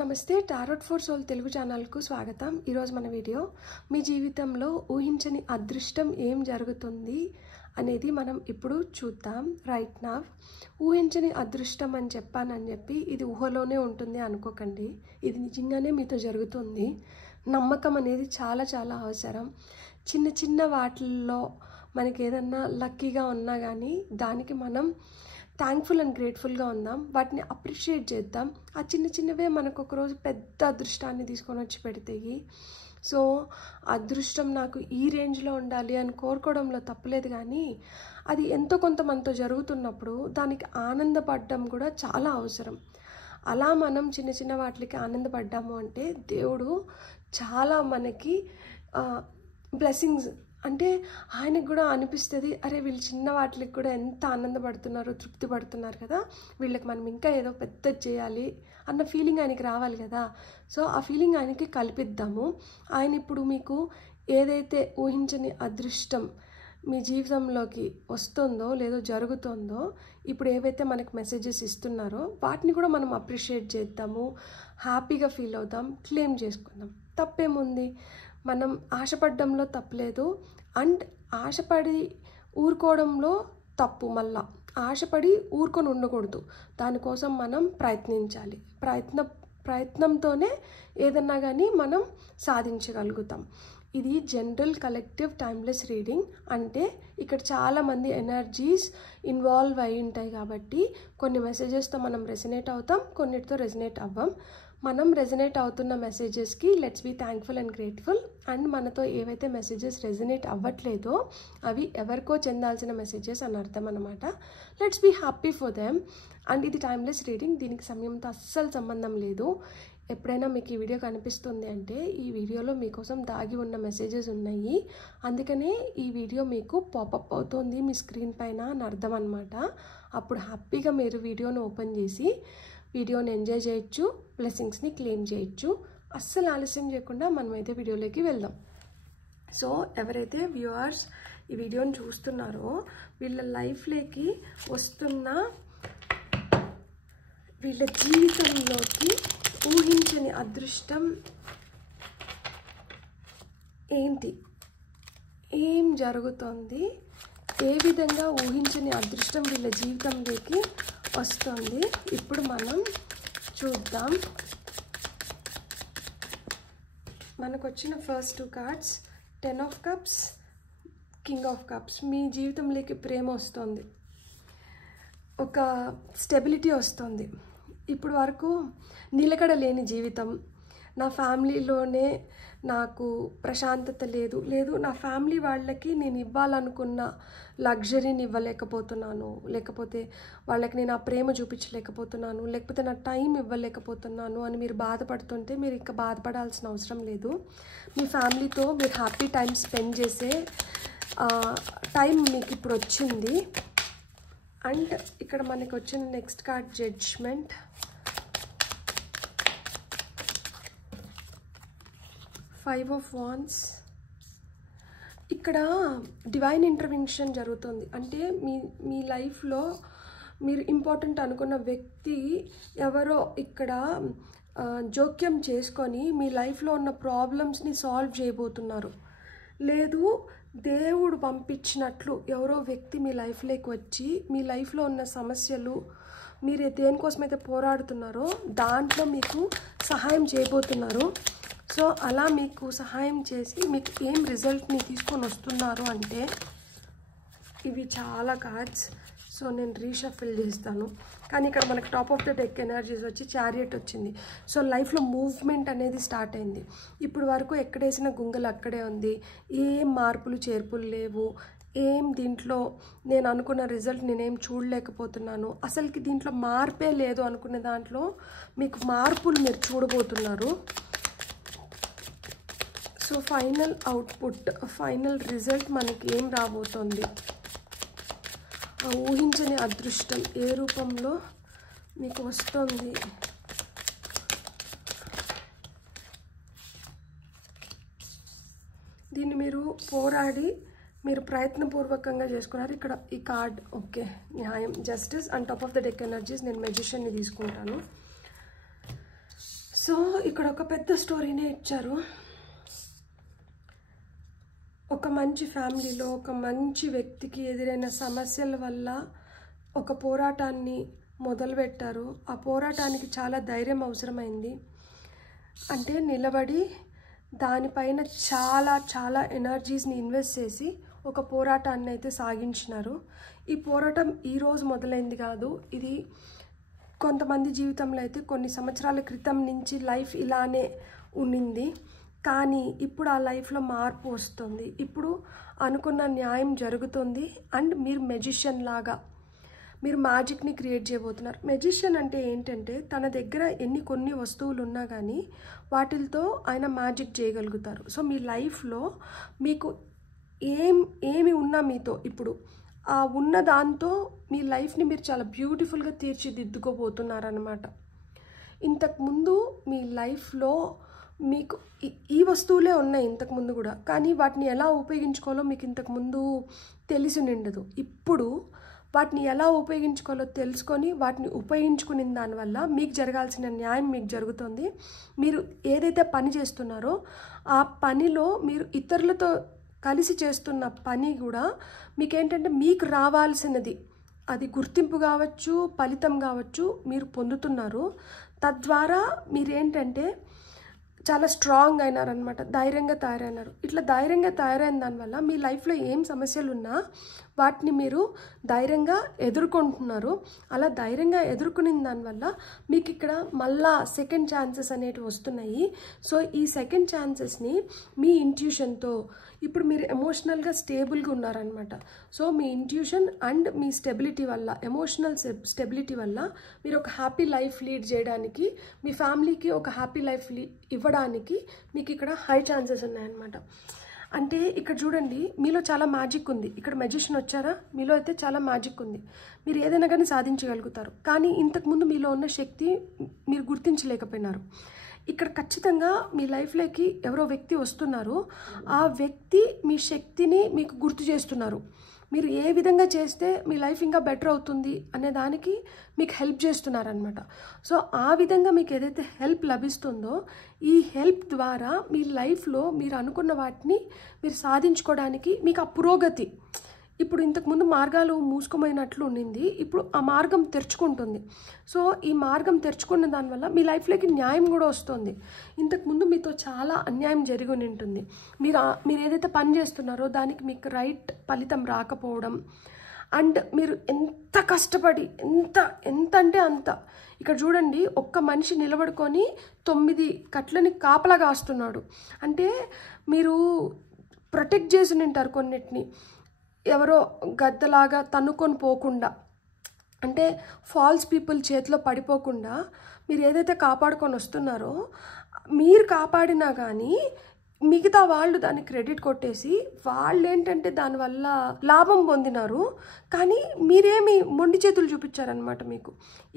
నమస్తే tarot for soul Telugu ఛానల్కు స్వాగతం. ఈరోజు మన వీడియో మీ జీవితంలో ఊహించని అదృష్టం ఏం జరుగుతుంది అనేది మనం ఇప్పుడు చూద్దాం. రైట్ నౌ ఊహించని అదృష్టం అని చెప్పి ఇది ఊహలోనే ఉంటుంది అనుకోకండి. ఇది నిజంగానే మీతో జరుగుతుంది. నమ్మకం అనేది చాలా చాలా అవసరం. చిన్న చిన్న వాటిల్లో మనకి ఏదన్నా లక్కీగా ఉన్నా కానీ దానికి మనం థ్యాంక్ఫుల్ అండ్ గ్రేట్ఫుల్గా ఉందాం. వాటిని అప్రిషియేట్ చేద్దాం. ఆ చిన్న చిన్నవే మనకు ఒకరోజు పెద్ద అదృష్టాన్ని తీసుకొని వచ్చి పెడతాయి. సో అదృష్టం నాకు ఈ రేంజ్లో ఉండాలి అని కోరుకోవడంలో తప్పలేదు, కానీ అది ఎంతో కొంత మనతో జరుగుతున్నప్పుడు దానికి ఆనందపడడం కూడా చాలా అవసరం. అలా మనం చిన్న చిన్న వాటికి ఆనందపడ్డాము అంటే దేవుడు చాలా మనకి బ్లెస్సింగ్స్ అంటే ఆయనకు కూడా అనిపిస్తుంది, అరే వీళ్ళు చిన్న వాటికి కూడా ఎంత ఆనందపడుతున్నారు, తృప్తి పడుతున్నారు కదా, వీళ్ళకి మనం ఇంకా ఏదో పెద్దది చేయాలి అన్న ఫీలింగ్ ఆయనకి రావాలి కదా. సో ఆ ఫీలింగ్ ఆయనకి కల్పిద్దాము. ఆయన ఇప్పుడు మీకు ఏదైతే ఊహించని అదృష్టం మీ జీవితంలోకి వస్తుందో లేదో జరుగుతుందో, ఇప్పుడు ఏవైతే మనకు మెసేజెస్ ఇస్తున్నారో వాటిని కూడా మనం అప్రిషియేట్ చేద్దాము, హ్యాపీగా ఫీల్ అవుదాం, క్లెయిమ్ చేసుకుందాం. తప్పేముంది? మనం ఆశపడడంలో తప్పలేదు, అండ్ ఆశపడి ఊరుకోవడంలో తప్పు. మళ్ళా ఆశపడి ఊరుకొని ఉండకూడదు. దానికోసం మనం ప్రయత్నించాలి. ప్రయత్నంతోనే ఏదన్నా కానీ మనం సాధించగలుగుతాం. ఇది జనరల్ కలెక్టివ్ టైమ్లెస్ రీడింగ్. అంటే ఇక్కడ చాలామంది ఎనర్జీస్ ఇన్వాల్వ్ అయి ఉంటాయి కాబట్టి కొన్ని మెసేజెస్తో మనం రెసినేట్ అవుతాం, కొన్నిటితో రెసినేట్ అవ్వం. మనం రెసినేట్ అవుతున్న మెసేజెస్కి let's be thankful and grateful. And మనతో ఏవైతే మెసేజెస్ రెసినేట్ అవ్వట్లేదో అవి ఎవరికో చెందాల్సిన మెసేజెస్ అని అర్థం అనమాట. Let's be happy for them. And ఇది టైమ్లెస్ రీడింగ్, దీనికి సమయంతో అస్సలు సంబంధం లేదు. ఎప్పుడైనా మీకు ఈ వీడియో కనిపిస్తుంది అంటే ఈ వీడియోలో మీకోసం దాగి ఉన్న మెసేజెస్ ఉన్నాయి, అందుకనే ఈ వీడియో మీకు పాపప్ అవుతుంది మీ స్క్రీన్ పైన అని అర్థం అనమాట. అప్పుడు హ్యాపీగా మీరు వీడియోను ఓపెన్ చేసి వీడియోని ఎంజాయ్ చేయొచ్చు, బ్లెస్సింగ్స్ని క్లెయిమ్ చేయొచ్చు. అస్సలు ఆలస్యం చేయకుండా మనమైతే వీడియోలోకి వెళ్దాం. సో ఎవరైతే వ్యూవర్స్ ఈ వీడియోని చూస్తున్నారో వీళ్ళ లైఫ్లోకి వస్తున్న వీళ్ళ జీవితంలోకి ఊహించని అదృష్టం ఏంటి, ఏం జరుగుతుంది, ఏ విధంగా ఊహించని అదృష్టం వీళ్ళ జీవితంలోకి వస్తుంది ఇప్పుడు మనం చూద్దాం. మనకు వచ్చిన first 2 cards 10 of cups, king of cups. మీ జీవితంలోకి ప్రేమ వస్తుంది, ఒక స్టెబిలిటీ వస్తుంది. ఇప్పుడు వరకు నిలకడ లేని జీవితం, నా ఫ్యామిలీలోనే నాకు ప్రశాంతత లేదు, నా ఫ్యామిలీ వాళ్ళకి నేను ఇవ్వాలనుకున్న లగ్జరీని ఇవ్వలేకపోతున్నాను, లేకపోతే వాళ్ళకి నేను ఆ ప్రేమ చూపించలేకపోతున్నాను, లేకపోతే నా టైం ఇవ్వలేకపోతున్నాను అని మీరు బాధపడుతుంటే మీరు ఇంకా బాధపడాల్సిన అవసరం లేదు. మీ ఫ్యామిలీతో మీరు హ్యాపీ టైం స్పెండ్ చేసే టైం మీకు ఇప్పుడు వచ్చింది. అండ్ ఇక్కడ మనకు వచ్చిన next card judgement, 5 of wands. ఇక్కడ డివైన్ ఇంటర్వెన్షన్ జరుగుతుంది. అంటే మీ లైఫ్లో మీరు ఇంపార్టెంట్ అనుకున్న వ్యక్తి ఎవరో ఇక్కడ జోక్యం చేసుకొని మీ లైఫ్లో ఉన్న ప్రాబ్లమ్స్ని సాల్వ్ చేయబోతున్నారు. లేదు, దేవుడు పంపించినట్లు ఎవరో వ్యక్తి మీ లైఫ్లోకి వచ్చి మీ లైఫ్లో ఉన్న సమస్యలు, మీరు దేనికోసమైతే పోరాడుతున్నారో దాంట్లో మీకు సహాయం చేయబోతున్నారు. సో అలా మీకు సహాయం చేసి మీకు ఏం రిజల్ట్ని తీసుకొని వస్తున్నారు అంటే ఇవి చాలా కార్డ్స్. సో నేను రీషఫిల్ చేస్తాను, కానీ ఇక్కడ మనకు top of the deck energies వచ్చి చారియట్ వచ్చింది. సో లైఫ్లో మూవ్మెంట్ అనేది స్టార్ట్ అయింది. ఇప్పుడు వరకు ఎక్కడేసిన గుంగలు అక్కడే ఉంది, ఏం మార్పులు చేర్పులు లేవు, ఏం దీంట్లో నేను అనుకున్న రిజల్ట్ నేనేం చూడలేకపోతున్నాను, అసలుకి దీంట్లో మార్పే లేదు అనుకునే దాంట్లో మీకు మార్పులు మీరు చూడబోతున్నారు. So final output, final result మనకి ఏం రాబోతుంది, ఆ ఊహించని అదృష్టం ఏ రూపంలో మీకు వస్తుంది. దీన్ని మీరు పోరాడి మీరు ప్రయత్నపూర్వకంగా చేసుకున్నారు. ఇక్కడ ఈ కార్డ్ ఓకే, న్యాయం, justice and top of the deck energies. నేను మెజిషియన్ని తీసుకుంటాను. సో ఇక్కడ ఒక పెద్ద స్టోరీనే ఇచ్చారు. ఒక మంచి ఫ్యామిలీలో ఒక మంచి వ్యక్తికి ఎదురైన సమస్యల వల్ల ఒక పోరాటాన్ని మొదలుపెట్టారు. ఆ పోరాటానికి చాలా ధైర్యం అవసరమైంది. అంటే నిలబడి దానిపైన చాలా చాలా ఎనర్జీస్ని ఇన్వెస్ట్ చేసి ఒక పోరాటాన్ని అయితే సాగించినారు. ఈ పోరాటం ఈరోజు మొదలైంది కాదు. ఇది కొంతమంది జీవితంలో అయితే కొన్ని సంవత్సరాల క్రితం నుంచి లైఫ్ ఇలానే ఉండింది. కానీ ఇప్పుడు ఆ లైఫ్లో మార్పు వస్తుంది. ఇప్పుడు అనుకున్న న్యాయం జరుగుతుంది. అండ్ మీరు మెజిషియన్ లాగా మీరు మ్యాజిక్ని క్రియేట్ చేయబోతున్నారు. మెజిషియన్ అంటే ఏంటంటే తన దగ్గర కొన్ని వస్తువులు ఉన్నా కానీ వాటితో ఆయన మ్యాజిక్ చేయగలుగుతారు. సో మీ లైఫ్లో మీకు ఏమి ఉన్నా మీతో ఇప్పుడు ఆ ఉన్న దాంతో మీ లైఫ్ని మీరు చాలా బ్యూటిఫుల్గా తీర్చిదిద్దుకోబోతున్నారనమాట. ఇంతకుముందు మీ లైఫ్లో మీకు ఈ వస్తువులే ఉన్నాయి ఇంతకుముందు కూడా, కానీ వాటిని ఎలా ఉపయోగించుకోవాలో మీకు ఇంతకుముందు తెలిసి ఉండదు. ఇప్పుడు వాటిని ఎలా ఉపయోగించుకోవాలో తెలుసుకొని వాటిని ఉపయోగించుకునే దానివల్ల మీకు జరగాల్సిన న్యాయం మీకు జరుగుతుంది. మీరు ఏదైతే పని చేస్తున్నారో ఆ పనిలో మీరు ఇతరులతో కలిసి చేస్తున్న పని కూడా మీకేంటంటే మీకు రావాల్సినది అది గుర్తింపు కావచ్చు, ఫలితం కావచ్చు, మీరు పొందుతున్నారు. తద్వారా మీరేంటంటే చాలా స్ట్రాంగ్ అయినారనమాట, ధైర్యంగా తయారైనారు. ఇట్లా ధైర్యంగా తయారైన దానివల్ల మీ లైఫ్లో ఏం సమస్యలు ఉన్నా వాటిని మీరు ధైర్యంగా ఎదుర్కొంటున్నారు. అలా ధైర్యంగా ఎదుర్కొనే దానివల్ల మీకు ఇక్కడ మళ్ళా సెకండ్ ఛాన్సెస్ అనేటివి వస్తున్నాయి. సో ఈ సెకండ్ ఛాన్సెస్ని మీ ఇంట్యూషన్తో ఇప్పుడు మీరు ఎమోషనల్గా స్టేబుల్గా ఉన్నారనమాట. So me intuition and me stability వల్ల, ఎమోషనల్ స్టెబిలిటీ వల్ల మీరు ఒక హ్యాపీ లైఫ్ లీడ్ చేయడానికి, మీ ఫ్యామిలీకి ఒక హ్యాపీ లైఫ్ ఇవ్వడానికి మీకు ఇక్కడ హై ఛాన్సెస్ ఉన్నాయన్నమాట. అంటే ఇక్కడ చూడండి, మీలో చాలా మ్యాజిక్ ఉంది. ఇక్కడ మెజిషియన్ వచ్చారా, మీలో అయితే చాలా మ్యాజిక్ ఉంది. మీరు ఏదైనా కానీ సాధించగలుగుతారు. కానీ ఇంతకుముందు మీలో ఉన్న శక్తి మీరు గుర్తించలేకపోయినారు. ఇక్కడ ఖచ్చితంగా మీ లైఫ్లోకి ఎవరో వ్యక్తి వస్తున్నారు. ఆ వ్యక్తి మీ శక్తిని మీకు గుర్తు చేస్తున్నారు. మీరు ఏ విధంగా చేస్తే మీ లైఫ్ ఇంకా బెటర్ అవుతుంది అనే దానికి మీకు హెల్ప్ చేస్తున్నారనమాట. సో ఆ విధంగా మీకు ఏదైతే హెల్ప్ లభిస్తుందో ఈ హెల్ప్ ద్వారా మీ లైఫ్లో మీరు అనుకున్న వాటిని మీరు సాధించుకోవడానికి మీకు ఆ పురోగతి, ఇప్పుడు ఇంతకుముందు మార్గాలు మూసుకుపోయినట్లు ఉండింది, ఇప్పుడు ఆ మార్గం తెరుచుకుంటుంది. సో ఈ మార్గం తెరుచుకున్న దానివల్ల మీ లైఫ్లోకి న్యాయం కూడా వస్తుంది. ఇంతకుముందు మీతో చాలా అన్యాయం జరిగి ఉంటుంది. మీరు ఏదైతే పని చేస్తున్నారో దానికి మీకు రైట్ ఫలితం రాకపోవడం, అండ్ మీరు ఎంత కష్టపడి ఎంత అంటే అంత, ఇక్కడ చూడండి ఒక్క మనిషి నిలబడుకొని 9 కట్లని కాపలా కాస్తున్నాడు. అంటే మీరు ప్రొటెక్ట్ చేసి ఉంటారు కొన్నిటిని, ఎవరో గద్దలాగా తన్నుకొని పోకుండా, అంటే ఫాల్స్ పీపుల్ చేతిలో పడిపోకుండా మీరు ఏదైతే కాపాడుకొని వస్తున్నారో మీరు కాపాడినా కానీ మిగతా వాళ్ళు దాన్ని క్రెడిట్ కొట్టేసి వాళ్ళు ఏంటంటే దానివల్ల లాభం పొందినారు. కానీ మీరేమి మొండి చేతులు చూపించారనమాట. మీకు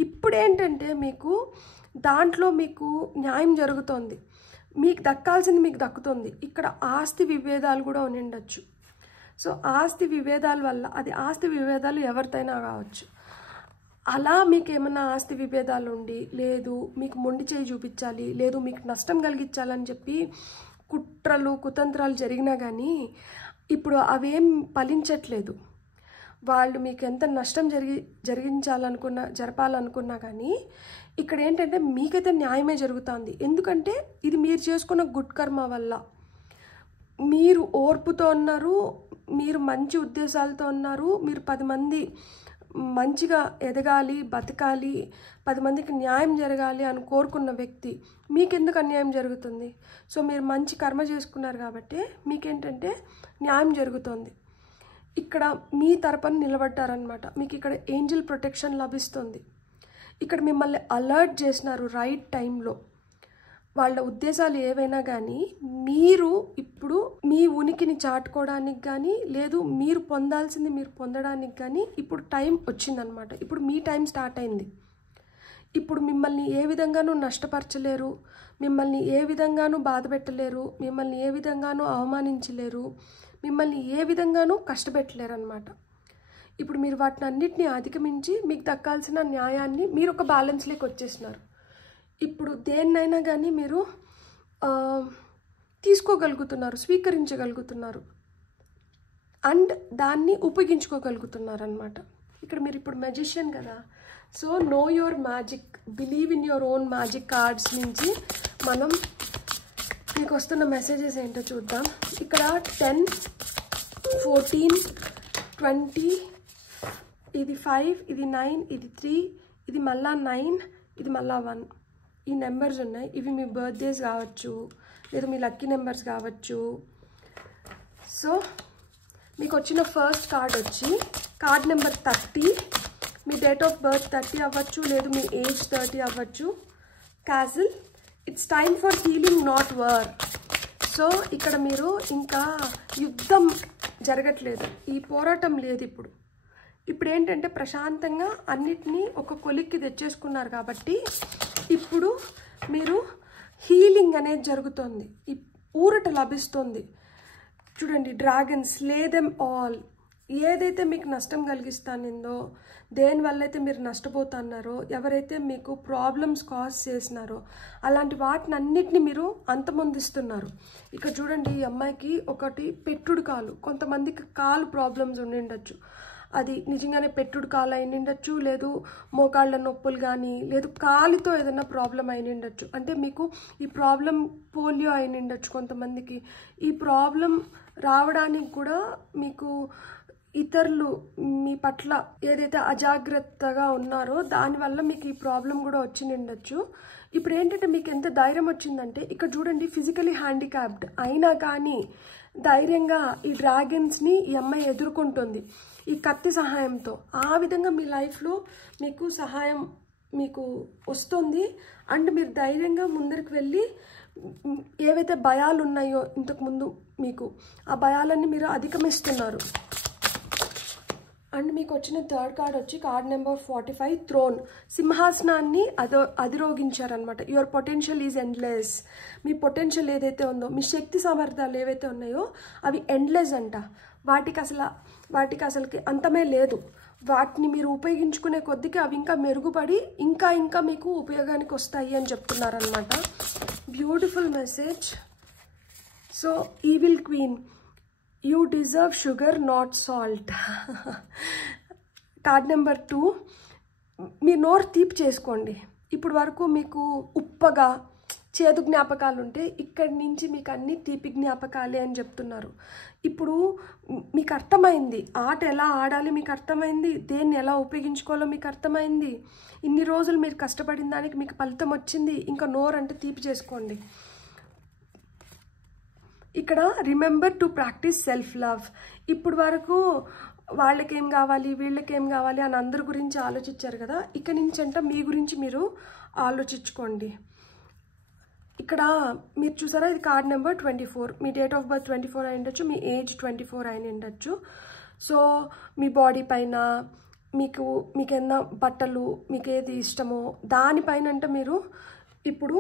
ఇప్పుడు ఏంటంటే మీకు దాంట్లో మీకు న్యాయం జరుగుతోంది, మీకు దక్కాల్సింది మీకు దక్కుతుంది. ఇక్కడ ఆస్తి విభేదాలు కూడా ఉండొచ్చు. సో ఆస్తి విభేదాల వల్ల, అది ఆస్తి విభేదాలు ఎవరితోనైనా కావచ్చు, అలా మీకు ఏమైనా ఆస్తి విభేదాలు ఉండి, లేదు మీకు మొండి చేయి చూపించాలి, లేదు మీకు నష్టం కలిగించాలని చెప్పి కుట్రలు కుతంత్రాలు జరిగినా కానీ ఇప్పుడు అవేం ఫలించట్లేదు. వాళ్ళు మీకు ఎంత నష్టం జరపాలనుకున్నా కానీ ఇక్కడ ఏంటంటే మీకైతే న్యాయమే జరుగుతుంది. ఎందుకంటే ఇది మీరు చేసుకున్న గుడ్ కర్మ వల్ల, మీరు ఓర్పుతో ఉన్నారు, మీరు మంచి ఉద్దేశాలతో ఉన్నారు, మీరు 10 మంది మంచిగా ఎదగాలి, బతకాలి, 10 మందికి న్యాయం జరగాలి అని కోరుకున్న వ్యక్తి మీకెందుకు అన్యాయం జరుగుతుంది? సో మీరు మంచి కర్మ చేసుకున్నారు కాబట్టి మీకేంటంటే న్యాయం జరుగుతుంది. ఇక్కడ మీ తరపున నిలబడ్డారనమాట. మీకు ఇక్కడ ఏంజల్ ప్రొటెక్షన్ లభిస్తుంది. ఇక్కడ మిమ్మల్ని అలర్ట్ చేసినారు రైట్ టైంలో. వాళ్ళ ఉద్దేశాలు ఏవైనా కానీ మీరు ఇప్పుడు మీ ఉనికిని చాటుకోవడానికి కానీ, లేదు మీరు పొందాల్సింది మీరు పొందడానికి కానీ ఇప్పుడు టైం వచ్చిందనమాట. ఇప్పుడు మీ టైం స్టార్ట్ అయింది. ఇప్పుడు మిమ్మల్ని ఏ విధంగానూ నష్టపరచలేరు, మిమ్మల్ని ఏ విధంగానూ బాధ పెట్టలేరు, మిమ్మల్ని ఏ విధంగానూ అవమానించలేరు, మిమ్మల్ని ఏ విధంగానూ కష్టపెట్టలేరు అనమాట. ఇప్పుడు మీరు వాటిని అన్నిటినీ అధిగమించి మీకు దక్కాల్సిన న్యాయాన్ని మీరు ఒక బ్యాలెన్స్లోకి వచ్చేసినారు. ఇప్పుడు దేన్నైనా కానీ మీరు తీసుకోగలుగుతున్నారు, స్వీకరించగలుగుతున్నారు అండ్ దాన్ని ఉపయోగించుకోగలుగుతున్నారు అన్నమాట. ఇక్కడ మీరు ఇప్పుడు మెజిషియన్ కదా, so know your magic, believe in your own magic cards నుంచి మనం మీకు వస్తున్న మెసేజెస్ ఏంటో చూద్దాం. ఇక్కడ 10, 14, 20, ఇది 5, ఇది 9, ఇది 3, ఇది మళ్ళా 9, ఇది మళ్ళా 1. ఈ నెంబర్స్ ఉన్నాయి. ఇవి మీ బర్త్డేస్ కావచ్చు, లేదా మీ లక్కీ నెంబర్స్ కావచ్చు. సో మీకు వచ్చిన ఫస్ట్ కార్డ్ వచ్చి card number 30. Me date of birth 30 అవ్వచ్చు, లేదు మీ ఏజ్ 30 అవ్వచ్చు. Castle, it's time for healing not war. So ఇక్కడ మీరు ఇంకా యుద్ధం జరగట్లేదు, ఈ పోరాటం లేదు. ఇప్పుడు ఏంటంటే ప్రశాంతంగా అన్నిటినీ ఒక కొలిక్కి తెచ్చేసుకున్నారు కాబట్టి ఇప్పుడు మీరు హీలింగ్ అనేది జరుగుతుంది, ఊరట లభిస్తుంది. చూడండి, డ్రాగన్స్, స్లే దెమ్ ఆల్. ఏదైతే మీకు నష్టం కలిగిస్తానిందో, దేనివల్ల అయితే మీరు నష్టపోతున్నారో, ఎవరైతే మీకు ప్రాబ్లమ్స్ కాజ్ చేసినారో అలాంటి వాటిని అన్నిటిని మీరు అంతమొందిస్తున్నారు. ఇక్కడ చూడండి, ఈ అమ్మాయికి ఒకటి పెట్టుడు కాలు, కొంతమందికి కాలు ప్రాబ్లమ్స్ ఉండిండొచ్చు, అది నిజంగానే పెట్టుడు కాలు అయినిండొచ్చు, లేదు మోకాళ్ళ నొప్పులు కానీ, లేదు కాలితో ఏదైనా ప్రాబ్లం అయినిండొచ్చు. అంటే మీకు ఈ ప్రాబ్లం పోలియో అయినిండొచ్చు కొంతమందికి. ఈ ప్రాబ్లం రావడానికి కూడా మీకు ఇతరులు మీ పట్ల ఏదైతే అజాగ్రత్తగా ఉన్నారో దానివల్ల మీకు ఈ ప్రాబ్లం కూడా వచ్చి నిండొచ్చు. ఇప్పుడు ఏంటంటే మీకు ఎంత ధైర్యం వచ్చిందంటే, ఇక్కడ చూడండి, ఫిజికలీ హ్యాండిక్యాప్డ్ అయినా కానీ ధైర్యంగా ఈ డ్రాగన్స్ని ఈ అమ్మాయి ఎదుర్కొంటుంది ఈ కత్తి సహాయంతో. ఆ విధంగా మీ లైఫ్లో మీకు సహాయం మీకు వస్తుంది అండ్ మీరు ధైర్యంగా ముందరికి వెళ్ళి ఏవైతే భయాలు ఉన్నాయో ఇంతకుముందు మీకు, ఆ భయాలన్నీ మీరు అధిగమిస్తున్నారు. అండ్ మీకు వచ్చిన థర్డ్ కార్డ్ వచ్చి కార్డ్ నెంబర్ 45, థ్రోన్. సింహాసనాన్ని అధిరోగించారనమాట. Your potential is endless. మీ పొటెన్షియల్ ఏదైతే ఉందో, మీ శక్తి సామర్థ్యాలు ఏవైతే ఉన్నాయో అవి ఎండ్లెస్ అంట. వాటికి అసలుకి అంతమే లేదు. వాటిని మీరు ఉపయోగించుకునే కొద్దికి అవి ఇంకా మెరుగుపడి ఇంకా మీకు ఉపయోగానికి వస్తాయి అని చెప్తున్నారనమాట. Beautiful message. So evil queen, you deserve sugar not salt. Card number 2, మీ నోరు తీపి చేసుకోండి. ఇప్పుడు వరకు మీకు ఉప్పగా చేదు జ్ఞాపకాలు ఉంటే ఇక్కడి నుంచి మీకు అన్ని తీపి జ్ఞాపకాలే అని చెప్తున్నారు. ఇప్పుడు మీకు అర్థమైంది, ఆట ఎలా ఆడాలి మీకు అర్థమైంది, దేన్ని ఎలా ఉపయోగించుకోవాలో మీకు అర్థమైంది. ఇన్ని రోజులు మీరు కష్టపడిన దానికి మీకు ఫలితం వచ్చింది. ఇంకా నోరు అంటే తీపి చేసుకోండి. ఇక్కడ remember to practice self love. ఇప్పుడు వరకు వాళ్ళకేం కావాలి, వీళ్ళకేం కావాలి అని అందరి గురించి ఆలోచించారు కదా, ఇక నుంచి అంటే మీ గురించి మీరు ఆలోచించుకోండి. ఇక్కడ మీరు చూసారా, ఇది card number 24. Me date of birth 24 అయి ఉండొచ్చు, మీ ఏజ్ 24 అయి ఉండొచ్చు. సో మీ బాడీ పైన మీకేమన్నా బట్టలు మీకు ఏది ఇష్టమో దానిపైన అంటే మీరు ఇప్పుడు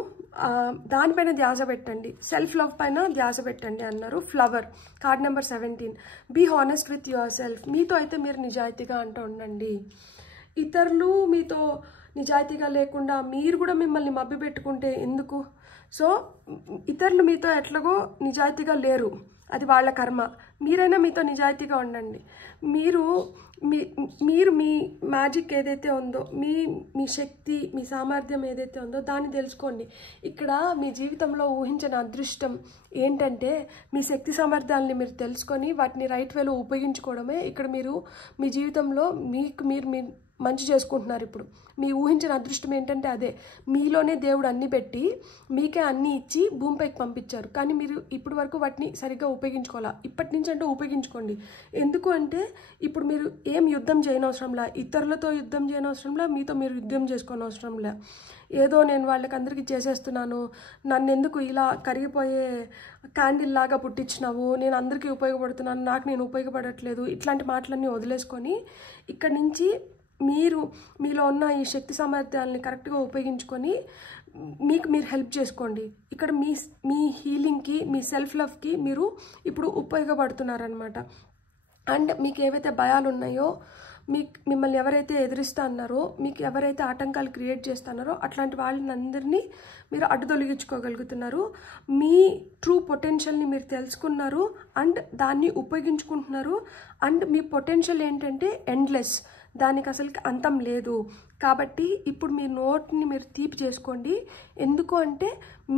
దానిపైన ధ్యాస పెట్టండి, సెల్ఫ్ లవ్ పైన ధ్యాస పెట్టండి అన్నారు. Flower, card number 17. Be honest with your self. మీతో అయితే మీరు నిజాయితీగా అంటూ ఉండండి. ఇతరులు మీతో నిజాయితీగా లేకుండా మీరు కూడా మిమ్మల్ని మభ్య పెట్టుకుంటే ఎందుకు? సో ఇతరులు మీతో ఎట్లాగో నిజాయితీగా లేరు, అది వాళ్ళ కర్మ. మీరైనా మీతో నిజాయితీగా ఉండండి. మీరు మీ మ్యాజిక్ ఏదైతే ఉందో, మీ శక్తి, మీ సామర్థ్యం ఏదైతే ఉందో దాన్ని తెలుసుకోండి. ఇక్కడ మీ జీవితంలో ఊహించిన అదృష్టం ఏంటంటే మీ శక్తి సామర్థ్యాలని మీరు తెలుసుకొని వాటిని రైట్ వేలో ఉపయోగించుకోవడమే. ఇక్కడ మీరు మీ జీవితంలో మీరు మంచి చేసుకుంటున్నారు. ఇప్పుడు మీ ఊహించిన అదృష్టం ఏంటంటే అదే, మీలోనే దేవుడు అన్ని పెట్టి మీకే అన్నీ ఇచ్చి భూమిపైకి పంపించారు, కానీ మీరు ఇప్పటి వరకు వాటిని సరిగ్గా ఉపయోగించుకోవాలా. ఇప్పటి నుంచి అంటే ఉపయోగించుకోండి. ఎందుకు అంటే ఇప్పుడు మీరు ఏం యుద్ధం చేయనవసరంలా, ఇతరులతో యుద్ధం చేయనవసరంలా, మీతో మీరు యుద్ధం చేసుకోనవసరంలా. ఏదో నేను వాళ్ళకి అందరికీ చేసేస్తున్నాను, నన్ను ఎందుకు ఇలా కరిగిపోయే క్యాండిల్ లాగా పుట్టించినావు, నేను అందరికీ ఉపయోగపడుతున్నాను, నాకు నేను ఉపయోగపడట్లేదు, ఇట్లాంటి మాటలన్నీ వదిలేసుకొని ఇక్కడి నుంచి మీలో ఉన్న ఈ శక్తి సామర్థ్యాలని కరెక్ట్గా ఉపయోగించుకొని మీరు హెల్ప్ చేసుకోండి. ఇక్కడ మీ హీలింగ్కి, మీ సెల్ఫ్ లవ్కి మీరు ఇప్పుడు ఉపయోగపడుతున్నారనమాట. అండ్ మీకు ఏవైతే భయాలు ఉన్నాయో మిమ్మల్ని ఎవరైతే ఎదిరిస్తా అన్నారో, మీకు ఎవరైతే ఆటంకాలు క్రియేట్ చేస్తున్నారో అట్లాంటి వాళ్ళని అందరినీ మీరు అడ్డుతొలగించుకోగలుగుతున్నారు. మీ ట్రూ పొటెన్షియల్ని మీరు తెలుసుకున్నారు అండ్ దాన్ని ఉపయోగించుకుంటున్నారు. అండ్ మీ పొటెన్షియల్ ఏంటంటే ఎండ్లెస్, దానికి అసలు అంతం లేదు. కాబట్టి ఇప్పుడు మీ నోట్ని మీరు తీపి చేసుకోండి. ఎందుకు అంటే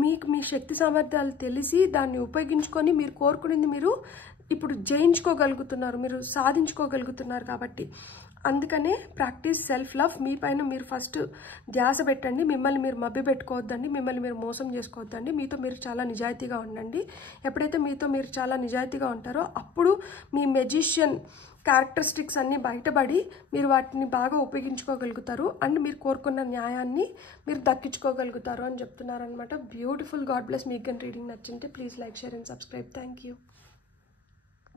మీకు మీ శక్తి సామర్థ్యాలు తెలిసి దాన్ని ఉపయోగించుకొని మీరు కోరుకునేది మీరు ఇప్పుడు జయించుకోగలుగుతున్నారు, మీరు సాధించుకోగలుగుతున్నారు. కాబట్టి అందుకనే ప్రాక్టీస్ సెల్ఫ్ లవ్. మీ పైన మీరు ఫస్ట్ ధ్యాస పెట్టండి. మిమ్మల్ని మీరు మభ్య పెట్టుకోవద్దండి, మిమ్మల్ని మీరు మోసం చేసుకోవద్దండి. మీతో మీరు చాలా నిజాయితీగా ఉండండి. ఎప్పుడైతే మీతో మీరు చాలా నిజాయితీగా ఉంటారో అప్పుడు మీ మెజిషియన్ క్యారెక్టరిస్టిక్స్ అన్నీ బయటపడి మీరు వాటిని బాగా ఉపయోగించుకోగలుగుతారు అండ్ మీరు కోరుకున్న న్యాయాన్ని మీరు దక్కించుకోగలుగుతారు అని చెప్తున్నారనమాట. బ్యూటిఫుల్. God bless. మీకు కానీ రీడింగ్ నచ్చింటే please like, share and subscribe. Thank you.